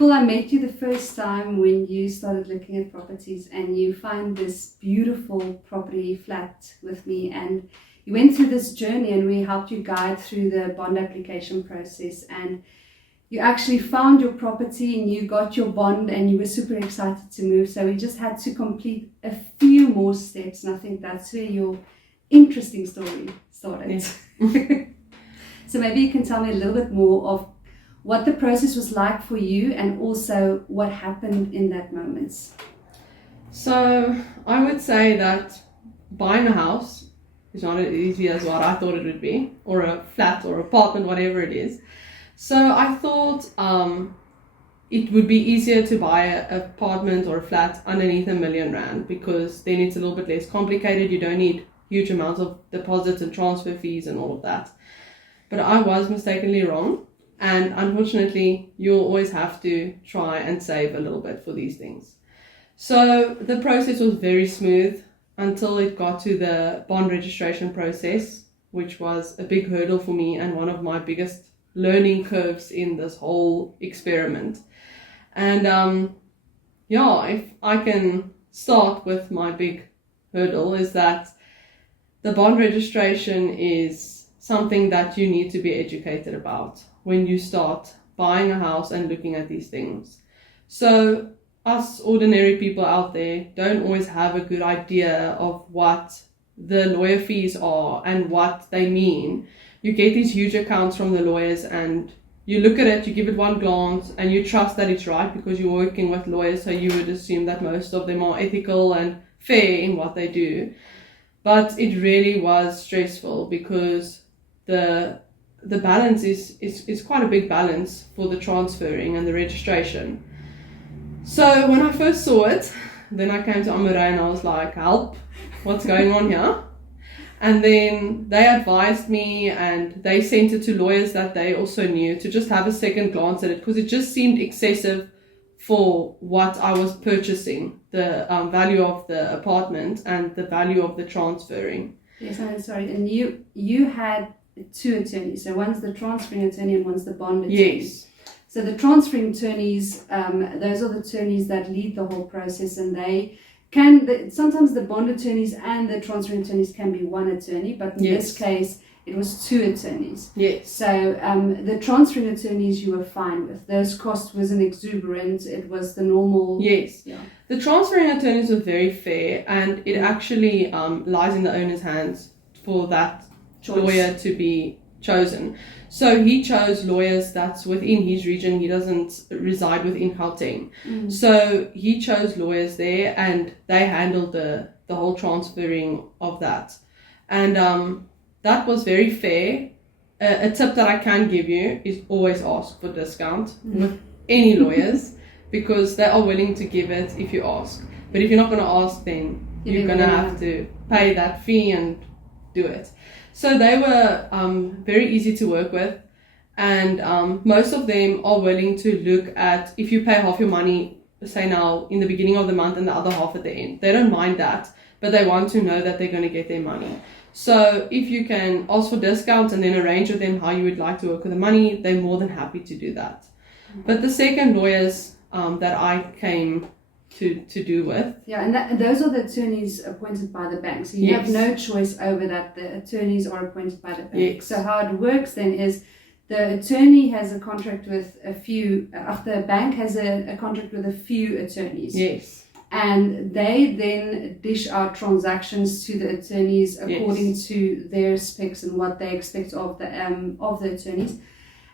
Nicole, I met you the first time when you started looking at properties, and you find this beautiful property flat with me, and you went through this journey and we helped you guide through the bond application process, and you actually found your property and you got your bond and you were super excited to move. So we just had to complete a few more steps, and I think that's where your interesting story started. Yes. So maybe you can tell me a little bit more of what the process was like for you, and also what happened in that moment. So I would say that buying a house is not as easy as what I thought it would be, or a flat or apartment, whatever it is. So I thought it would be easier to buy an apartment or a flat underneath R1 million, because then it's a little bit less complicated. You don't need huge amounts of deposits and transfer fees and all of that. But I was mistakenly wrong. And unfortunately, you'll always have to try and save a little bit for these things. So the process was very smooth until it got to the bond registration process, which was a big hurdle for me and one of my biggest learning curves in this whole experiment. And if I can start with my big hurdle, is that the bond registration is something that you need to be educated about when you start buying a house and looking at these things. So us ordinary people out there don't always have a good idea of what the lawyer fees are and what they mean. You get these huge accounts from the lawyers and you look at it, you give it one glance, and you trust that it's right because you're working with lawyers, so you would assume that most of them are ethical and fair in what they do. But it really was stressful because the balance is quite a big balance for the transferring and the registration. So when I first saw it, then I came to Amore and I was like, help, what's going on here? And then they advised me and they sent it to lawyers that they also knew to just have a second glance at it, because it just seemed excessive for what I was purchasing, the value of the apartment and the value of the transferring. Yes, I'm sorry. And you had two attorneys. So one's the transferring attorney and one's the bond attorney. Yes. So the transferring attorneys, those are the attorneys that lead the whole process, and sometimes the bond attorneys and the transferring attorneys can be one attorney, but in this case, it was two attorneys. Yes. So the transferring attorneys you were fine with. Those costs wasn't exuberant. It was the normal. Yes. Yeah. The transferring attorneys were very fair, and it actually lies in the owner's hands for that lawyer to be chosen. So he chose lawyers that's within his region. He doesn't reside within Halting. So he chose lawyers there, and they handled the whole transferring of that. And that was very fair. A tip that I can give you is always ask for discount with any lawyers, because they are willing to give it if you ask. But if you're not going to ask, then you're going to have to pay that fee and do it. So they were very easy to work with, and most of them are willing to look at, if you pay half your money, say now in the beginning of the month and the other half at the end, they don't mind that, but they want to know that they're going to get their money. So if you can ask for discounts and then arrange with them how you would like to work with the money, they're more than happy to do that. But the second lawyers that I came to do with. Yeah, and those are the attorneys appointed by the bank. So you have no choice over that. The attorneys are appointed by the bank. Yes. So how it works then is the attorney has a contract with a few, the bank has a contract with a few attorneys. Yes. And they then dish out transactions to the attorneys according to their specs and what they expect of the attorneys.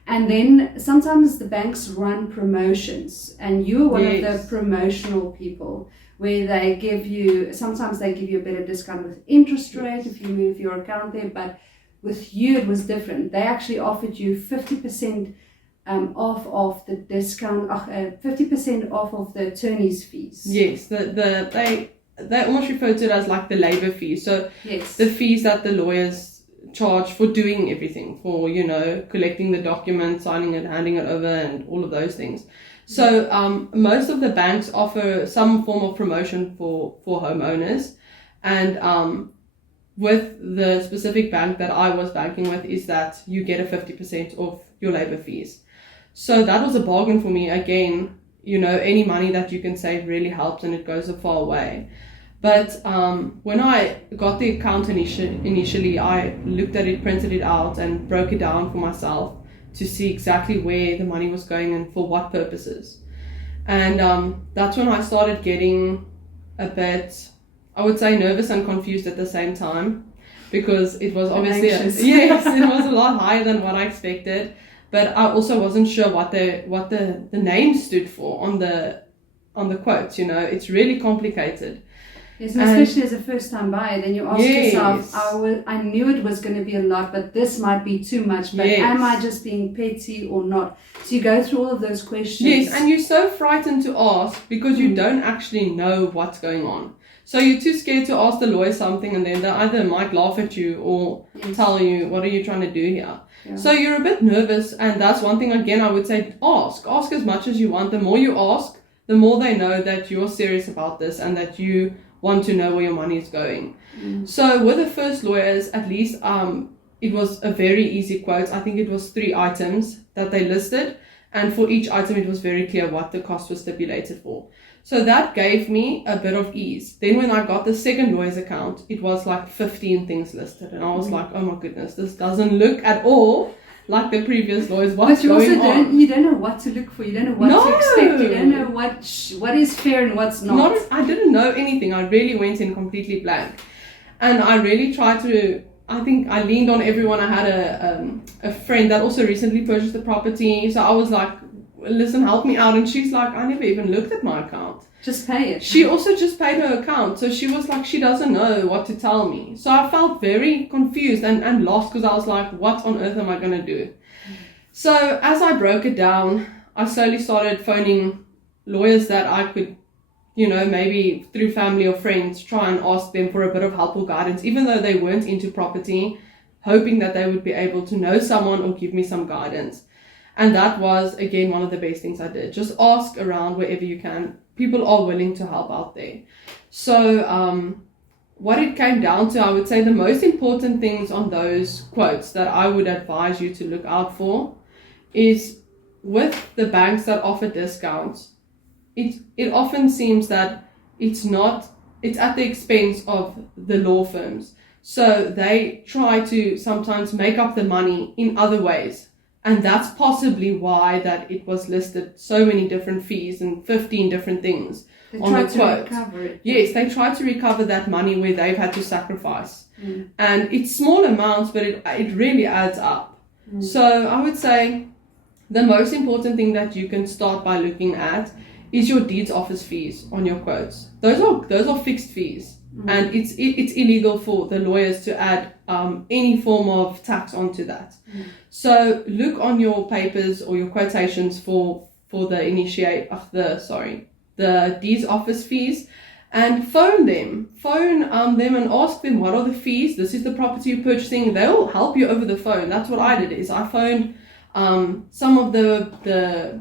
And then sometimes the banks run promotions, and you're one of the promotional people, where they give you, sometimes they give you a better discount with interest rate if you move your account there, but with you it was different. They actually offered you 50% off of the discount, 50% off of the attorney's fees. Yes, they almost refer to it as like the labor fees. So the fees that the lawyers charge for doing everything, for collecting the document, signing it, handing it over, and all of those things. So most of the banks offer some form of promotion for homeowners, and with the specific bank that I was banking with is that you get a 50% off your labor fees. So that was a bargain for me. Again, any money that you can save really helps and it goes a far way. But when I got the account initially, I looked at it, printed it out, and broke it down for myself to see exactly where the money was going and for what purposes. And that's when I started getting a bit, I would say, nervous and confused at the same time, because it was obviously yes, it was a lot higher than what I expected. But I also wasn't sure what the name stood for on the quotes. It's really complicated. Yes, and especially as a first-time buyer, then you ask yourself, I knew it was going to be a lot, but this might be too much. But am I just being petty or not? So you go through all of those questions. Yes, and you're so frightened to ask because you don't actually know what's going on. So you're too scared to ask the lawyer something, and then they either might laugh at you or tell you, what are you trying to do here? Yeah. So you're a bit nervous, and that's one thing, again, I would say, ask as much as you want. The more you ask, the more they know that you're serious about this and that you want to know where your money is going. So with the first lawyers, at least it was a very easy quote. I think it was 3 items that they listed, and for each item it was very clear what the cost was stipulated for. So that gave me a bit of ease. Then when I got the second lawyer's account, it was like 15 things listed, and I was like, oh my goodness, this doesn't look at all like the previous lawyers. What's going on? You don't know what to look for. You don't know what to expect. You don't know what is fair and what's not. I didn't know anything. I really went in completely blank, and I really tried to. I think I leaned on everyone. I had a friend that also recently purchased a property, so I was like, listen, help me out. And she's like, I never even looked at my account. Just pay it. She also just paid her account. So she was like, she doesn't know what to tell me. So I felt very confused and lost, because I was like, what on earth am I going to do? So as I broke it down, I slowly started phoning lawyers that I could, maybe through family or friends, try and ask them for a bit of help or guidance, even though they weren't into property, hoping that they would be able to know someone or give me some guidance. And that was, again, one of the best things I did. Just ask around wherever you can. People are willing to help out there. So what it came down to, I would say the most important things on those quotes that I would advise you to look out for is, with the banks that offer discounts, it often seems that it's at the expense of the law firms. So they try to sometimes make up the money in other ways. And that's possibly why that it was listed so many different fees and 15 different things on the quote. They try to recover it. Yes, they try to recover that money where they've had to sacrifice. And it's small amounts, but it really adds up. So I would say the most important thing that you can start by looking at is your deeds office fees on your quotes. Those are fixed fees. And it's illegal for the lawyers to add any form of tax onto that. So look on your papers or your quotations for the deeds office fees, and phone them and ask them, what are the fees? This is the property you're purchasing. They'll help you over the phone. That's what I did. Is I phoned some of the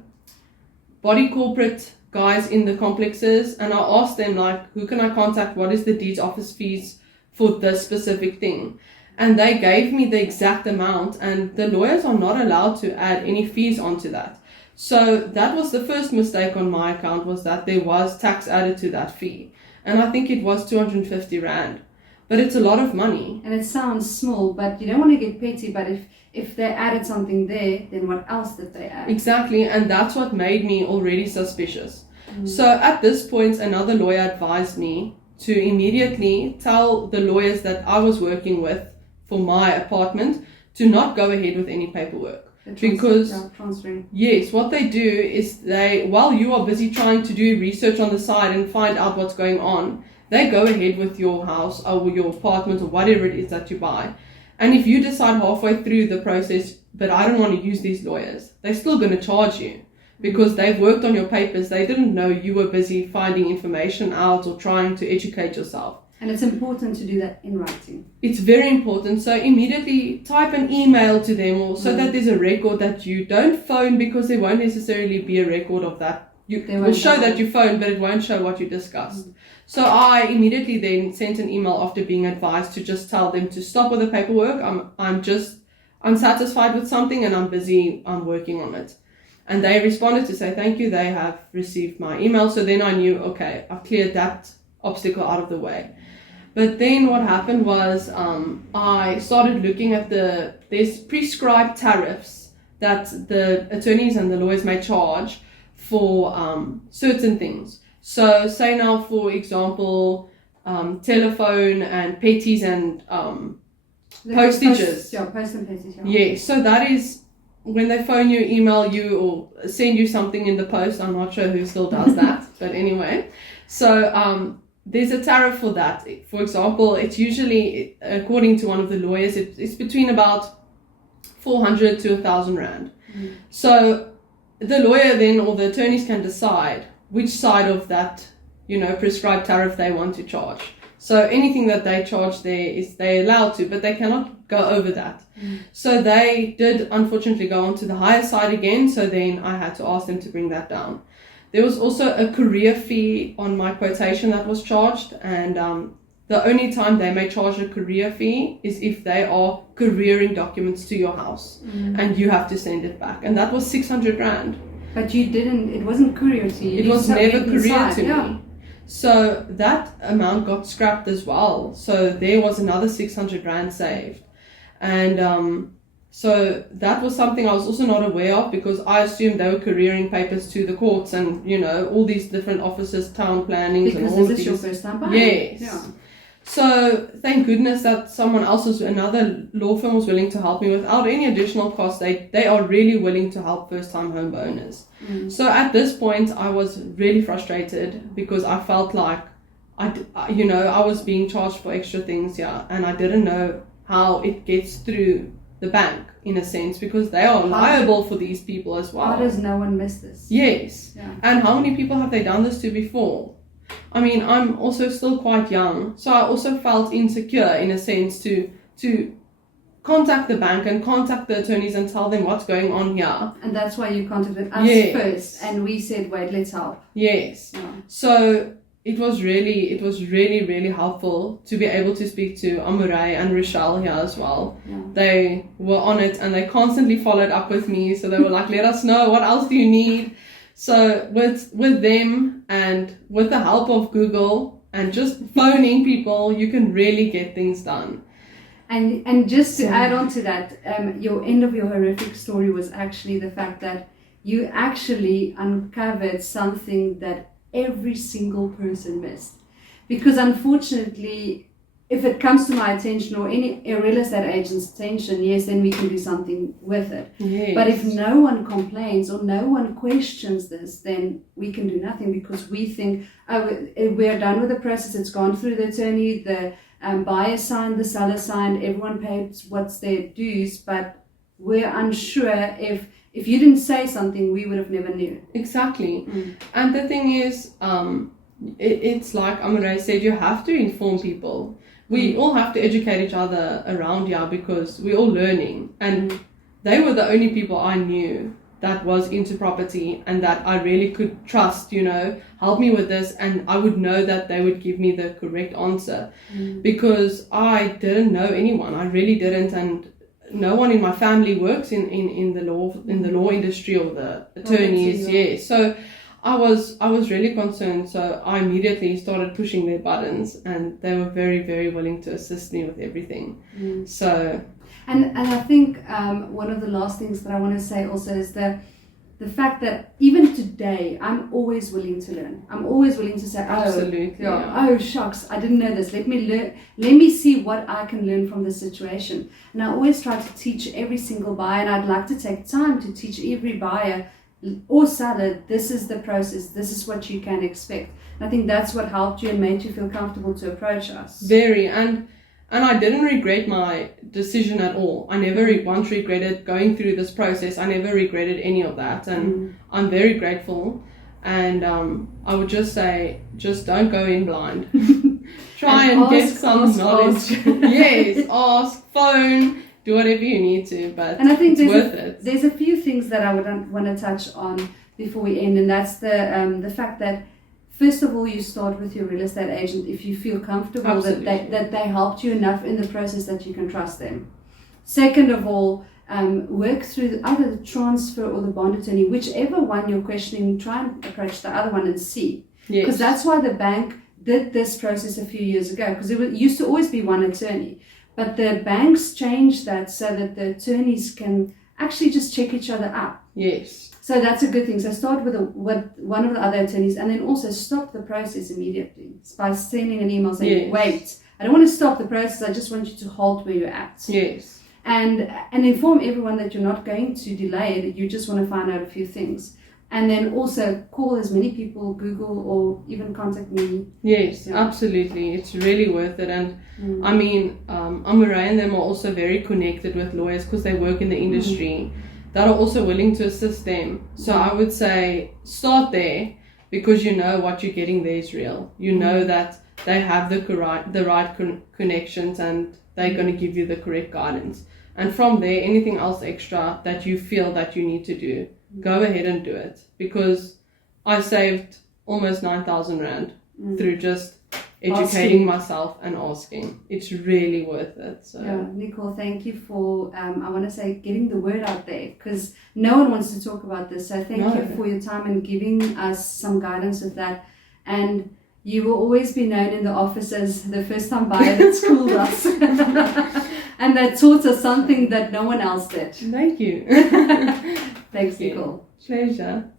body corporate guys in the complexes, and I asked them, like, who can I contact? What is the deeds office fees for this specific thing? And they gave me the exact amount, and the lawyers are not allowed to add any fees onto that. So that was the first mistake on my account, was that there was tax added to that fee. And I think it was 250 Rand. But it's a lot of money. And it sounds small, but you don't want to get petty. But if they added something there, then what else did they add? Exactly, and that's what made me already suspicious. So at this point, another lawyer advised me to immediately tell the lawyers that I was working with for my apartment to not go ahead with any paperwork. Transferring. Yes, what they do is while you are busy trying to do research on the side and find out what's going on, they go ahead with your house or your apartment or whatever it is that you buy. And if you decide halfway through the process, but I don't want to use these lawyers, they're still going to charge you. Because they've worked on your papers, they didn't know you were busy finding information out or trying to educate yourself. And it's important to do that in writing. It's very important. So immediately type an email to them, or so that there's a record that you don't phone, because there won't necessarily be a record of that. You will show that you phoned, but it won't show what you discussed. So I immediately then sent an email after being advised to just tell them to stop with the paperwork. I'm satisfied with something and I'm busy. I'm working on it. And they responded to say, thank you, they have received my email. So then I knew, okay, I've cleared that obstacle out of the way. But then what happened was I started looking at there's prescribed tariffs that the attorneys and the lawyers may charge for certain things. So say now, for example, telephone and petties and postages. Post and petties. Yeah, so that is when they phone you, email you, or send you something in the post. I'm not sure who still does that, but anyway. So there's a tariff for that. For example, it's usually, according to one of the lawyers, it's between about 400 to 1,000 rand. So the lawyer then, or the attorneys, can decide which side of that, prescribed tariff they want to charge. So anything that they charge there is they're allowed to, but they cannot go over that. So they did unfortunately go on to the higher side again. So then I had to ask them to bring that down. There was also a courier fee on my quotation that was charged, and the only time they may charge a courier fee is if they are couriering documents to your house and you have to send it back. And that was 600 rand. But it wasn't courier to you. It was never courier to me. So that amount got scrapped as well. So there was another 600 rand saved. And so that was something I was also not aware of, because I assumed they were couriering papers to the courts and, all these different offices, town plannings, because and all of this these. Your first time buying. Yes. Yeah. So thank goodness that another law firm was willing to help me without any additional cost. They are really willing to help first-time home owners. So at this point, I was really frustrated because I felt like I was being charged for extra things, and I didn't know how it gets through the bank, in a sense, because they are liable for these people as well. How does no one miss this? Yes. Yeah. And how many people have they done this to before? I mean, I'm also still quite young, so I also felt insecure, in a sense, to contact the bank and contact the attorneys and tell them what's going on here. And that's why you contacted us first, and we said, wait, let's help. Yes. Yeah. So it was really, really helpful to be able to speak to Amore and Rochelle here as well. Yeah. They were on it, and they constantly followed up with me. So they were like, let us know, what else do you need? So with them and with the help of Google and just phoning people, you can really get things done. And just to add on to that, your end of your horrific story was actually the fact that you actually uncovered something that every single person missed. Because unfortunately, if it comes to my attention or a real estate agent's attention, yes, then we can do something with it. Yes. But if no one complains or no one questions this, then we can do nothing, because we think, we're done with the process, it's gone through the attorney, the buyer signed, the seller signed, everyone paid what's their dues, but we're unsure if you didn't say something, we would have never knew. Exactly. And the thing is, it's like Amore said, you have to inform people. We all have to educate each other around here, because we're all learning. And they were the only people I knew that was into property and that I really could trust, help me with this, and I would know that they would give me the correct answer. Because I didn't know anyone. I really didn't, and no one in my family works in the law industry or the attorneys. Yeah. So I was really concerned, so I immediately started pushing their buttons, and they were very, very willing to assist me with everything. So, and I think one of the last things that I want to say also is the fact that even today, I'm always willing to learn. I'm always willing to say, absolutely, oh shucks, I didn't know this. Let me learn. Let me see what I can learn from this situation. And I always try to teach every single buyer, and I'd like to take time to teach every buyer or seller, this is the process, this is what you can expect. I think that's what helped you and made you feel comfortable to approach us. Very, and I didn't regret my decision at all. I never once regretted going through this process. I never regretted any of that, and I'm very grateful. And I would just say, just don't go in blind. Try and get some knowledge. Yes, ask, phone, do whatever you need to, but and I think it's worth it. There's a few things that I would want to touch on before we end, and that's the fact that, first of all, you start with your real estate agent if you feel comfortable that they helped you enough in the process that you can trust them. Second of all, work through either the transfer or the bond attorney, whichever one you're questioning. Try and approach the other one and see, because that's why the bank did this process a few years ago, because it used to always be one attorney, but the banks changed that so that the attorneys can actually just check each other up. Yes. So that's a good thing. So start with one of the other attorneys, and then also stop the process immediately by sending an email saying, wait, I don't want to stop the process, I just want you to halt where you're at. Yes. And inform everyone that you're not going to delay it, you just want to find out a few things. And then also call as many people, Google, or even contact me. Yes, absolutely. It's really worth it. And I mean, Amore and them are also very connected with lawyers because they work in the industry that are also willing to assist them. So I would say start there, because you know what you're getting there is real. You know that they have the right connections, and they're going to give you the correct guidance. And from there, anything else extra that you feel that you need to do, go ahead and do it, because I saved almost 9,000 Rand through just educating myself and asking. It's really worth it. So. Yeah, Nicole, thank you for, I want to say, getting the word out there, because no one wants to talk about this. So thank you for your time and giving us some guidance with that. And you will always be known in the office as the first time buyer that schooled us. And that taught us something that no one else did. Thank you. Thanks, Nicole. Pleasure.